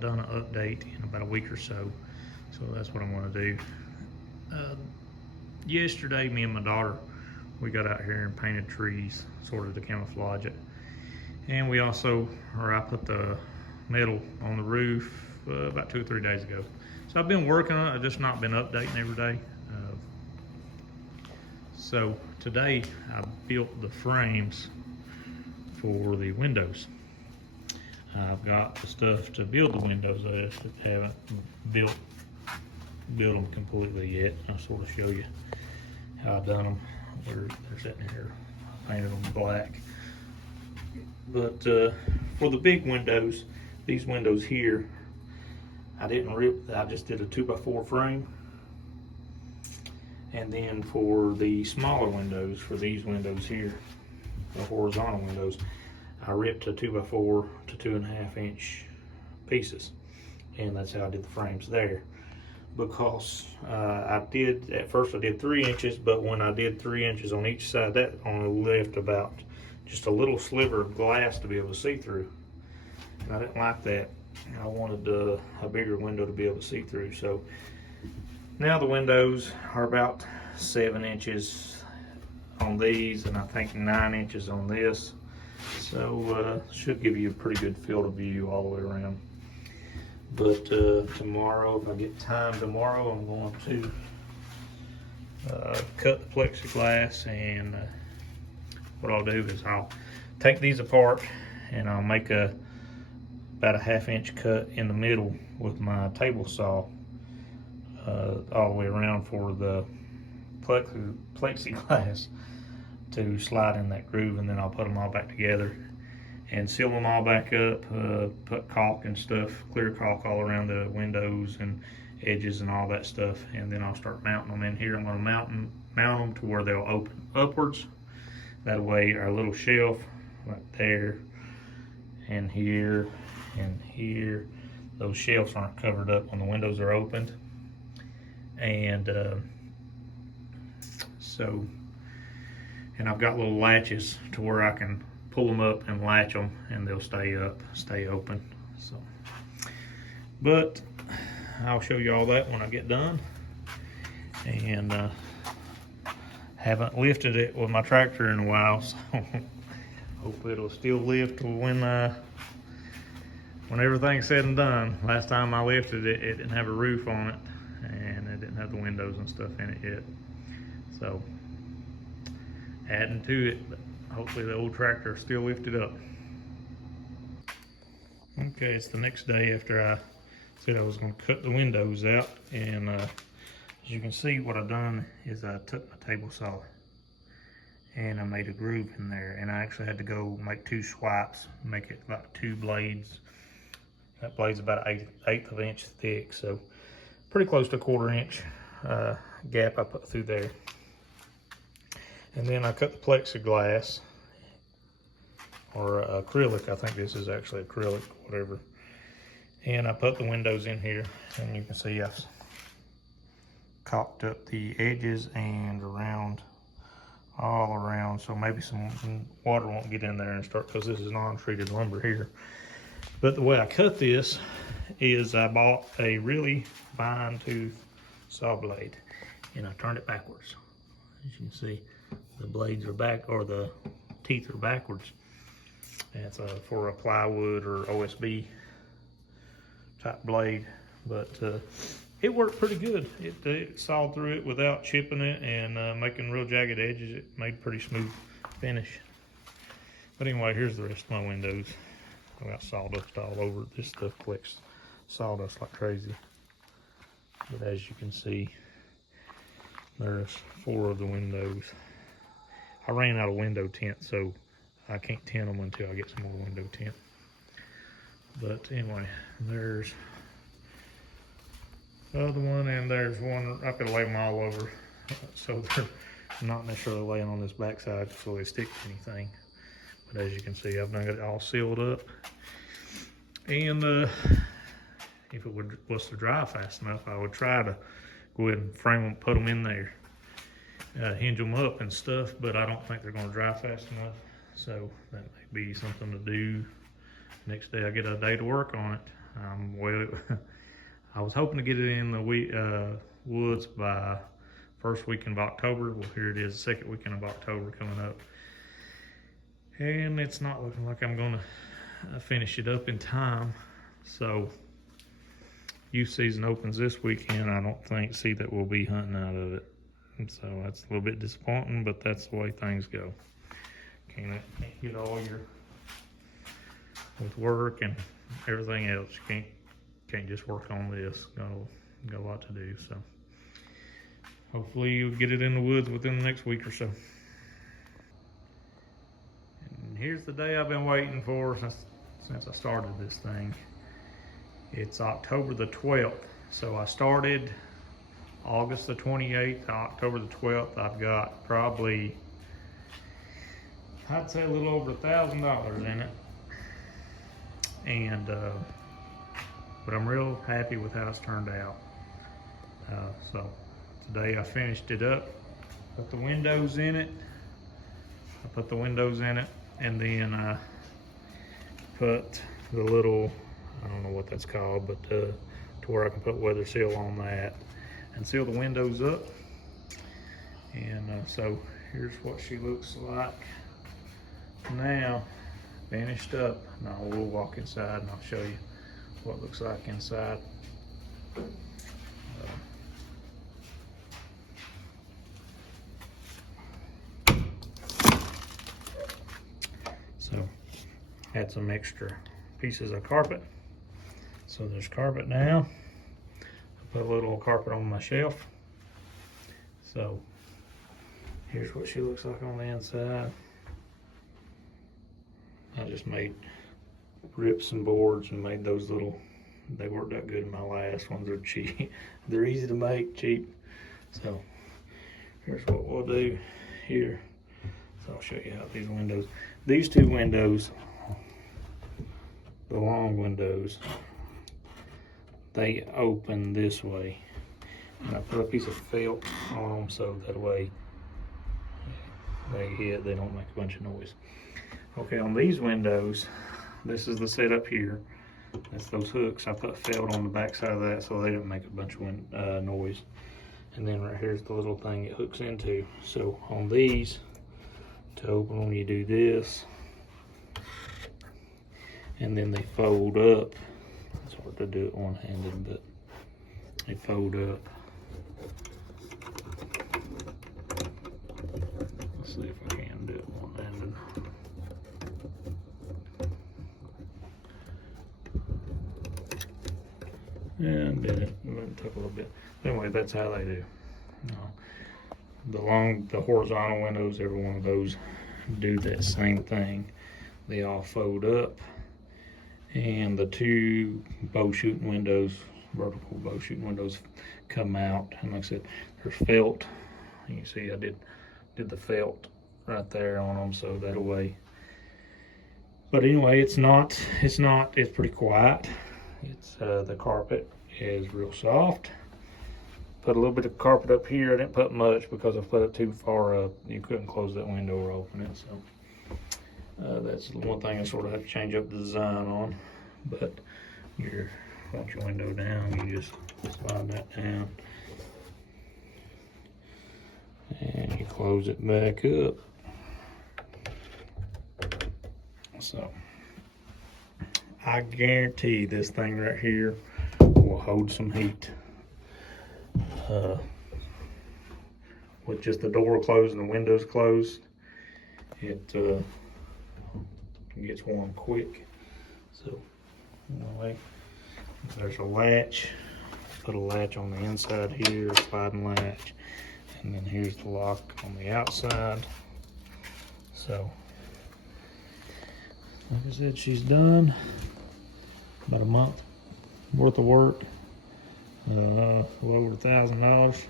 done an update in about a week or so. So that's what I'm gonna do. Yesterday, me and my daughter, we got out here and painted trees, sort of to camouflage it. And we also, or I put the metal on the roof about 2 or 3 days ago. So I've been working on it, I've just not been updating every day. So today I built the frames for the windows. I've got the stuff to build the windows. I just haven't built them completely yet. I'll sort of show you how I've done them. They're sitting here. I painted them black. But for the big windows, these windows here, I didn't rip. I just did a 2x4 frame. And then for the smaller windows, for these windows here, the horizontal windows, I ripped a 2x4 to 2.5 inch pieces. And that's how I did the frames there. Because at first I did 3 inches, but when I did 3 inches on each side, that only left about just a little sliver of glass to be able to see through. And I didn't like that. I wanted a bigger window to be able to see through. So now the windows are about 7 inches on these, and I think 9 inches on this. So should give you a pretty good field of view all the way around. But tomorrow, if I get time tomorrow, I'm going to cut the plexiglass, and what I'll do is I'll take these apart and I'll make about a 1/2 inch cut in the middle with my table saw all the way around for the plexiglass to slide in that groove, and then I'll put them all back together and seal them all back up, put caulk and stuff, clear caulk all around the windows and edges and all that stuff, and then I'll start mounting them in here. I'm going to mount them to where they'll open upwards. That way our little shelf right there and here and here, those shelves aren't covered up when the windows are opened. And and I've got little latches to where I can pull them up and latch them, and they'll stay open. So, but I'll show you all that when I get done. And haven't lifted it with my tractor in a while, so hopefully it'll still lift when everything's said and done. Last time I lifted it, it didn't have a roof on it, and it didn't have the windows and stuff in it yet. So adding to it, but hopefully the old tractor will still lift it up. Okay, it's the next day after I said I was going to cut the windows out, and as you can see, what I've done is I took my table saw and I made a groove in there, and I actually had to go make 2 swipes, make it like 2 blades. That blade's about an 1/8 of an inch thick, so pretty close to a 1/4 inch gap I put through there. And then I cut the plexiglass, or acrylic. I think this is actually acrylic, whatever. And I put the windows in here, and you can see I've caulked up the edges and all around, so maybe some water won't get in there and start, because this is non-treated lumber here. But the way I cut this is I bought a really fine tooth saw blade, and I turned it backwards. As you can see, the blades are back, or the teeth are backwards. That's for a plywood or OSB type blade, but it worked pretty good. It sawed through it without chipping it and making real jagged edges. It made pretty smooth finish. But anyway, here's the rest of my windows. I got sawdust all over it. This stuff collects sawdust like crazy. But as you can see, there's 4 of the windows. I ran out of window tint, so I can't tint them until I get some more window tint. But anyway, there's the other one, and there's one. I could lay them all over, so they're not necessarily laying on this back side so they stick to anything. But as you can see, I've done it all sealed up. And if it was to dry fast enough, I would try to go ahead and frame them, put them in there, hinge them up and stuff, but I don't think they're going to dry fast enough. So that may be something to do next day I get a day to work on it. Well, I was hoping to get it in the woods by first weekend of October. Well, here it is, the second weekend of October coming up. And it's not looking like I'm gonna finish it up in time. So youth season opens this weekend. I don't see that we'll be hunting out of it. And so that's a little bit disappointing, but that's the way things go. Can't get all your, with work and everything else, you can't just work on this. Got a lot to do. So hopefully you'll get it in the woods within the next week or so. And here's the day I've been waiting for since I started this thing. It's October the 12th. So I started August the 28th, October the 12th. I've got probably, I'd say a little over $1,000 in it. And, but I'm real happy with how it's turned out. So today I finished it up, put the windows in it. And then I put the little, I don't know what that's called, but to where I can put weather seal on that and seal the windows up. And so here's what she looks like now, finished up. Now we'll walk inside and I'll show you what it looks like inside. So had some extra pieces of carpet. So there's carpet now. I put a little carpet on my shelf. So here's what she looks like on the inside. I just made rips and boards and made those little, they worked out good in my last ones. They're cheap. They're easy to make, cheap. So here's what we'll do here. So I'll show you how these two windows, the long windows, they open this way. And I put a piece of felt on them so that way they don't make a bunch of noise. Okay, on these windows, this is the setup here. That's those hooks. I put felt on the back side of that so they don't make a bunch of noise. And then right here's the little thing it hooks into. So on these, to open them, you do this, and then they fold up. It's hard to do it one-handed, but they fold up. Let's see if I can do it one-handed. And did it. It took a little bit. Anyway, that's how they do. The horizontal windows, every one of those do that same thing. They all fold up, and the two bow shooting windows, vertical bow shooting windows, come out. And like I said, there's felt. You can see I did the felt right there on them, so that way. But anyway, it's pretty quiet. It's the carpet is real soft. Put a little bit of carpet up here. I didn't put much because I put it too far up. You couldn't close that window or open it. So that's the one thing I sort of have to change up the design on. But you want your window down, you just slide that down. And you close it back up. So I guarantee this thing right here will hold some heat. With just the door closed and the windows closed, it gets warm quick. So anyway, there's a latch. Put a latch on the inside here, a sliding latch, and then here's the lock on the outside. So like I said, she's done. About a month worth of work. A little over $1,000.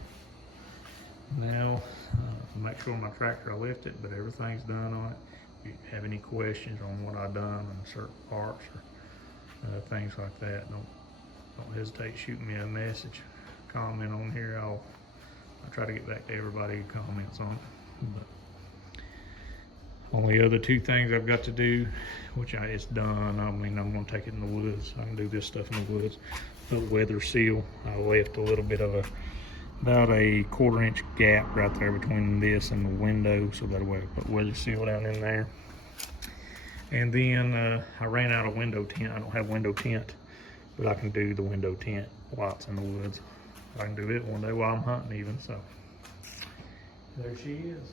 Now, make sure my tractor, I lift it, but everything's done on it. If you have any questions on what I've done on certain parts or things like that, don't hesitate shooting me a message, comment on here. I'll try to get back to everybody who comments on it. But Only other two things I've got to do, which it's done. I mean, I'm gonna take it in the woods. I can do this stuff in the woods. The weather seal, I left a little bit of about a 1/4 inch gap right there between this and the window, so that way I put weather seal down in there. And then I ran out of window tint. I don't have window tint, but I can do the window tint while it's in the woods. I can do it one day while I'm hunting even, so there she is.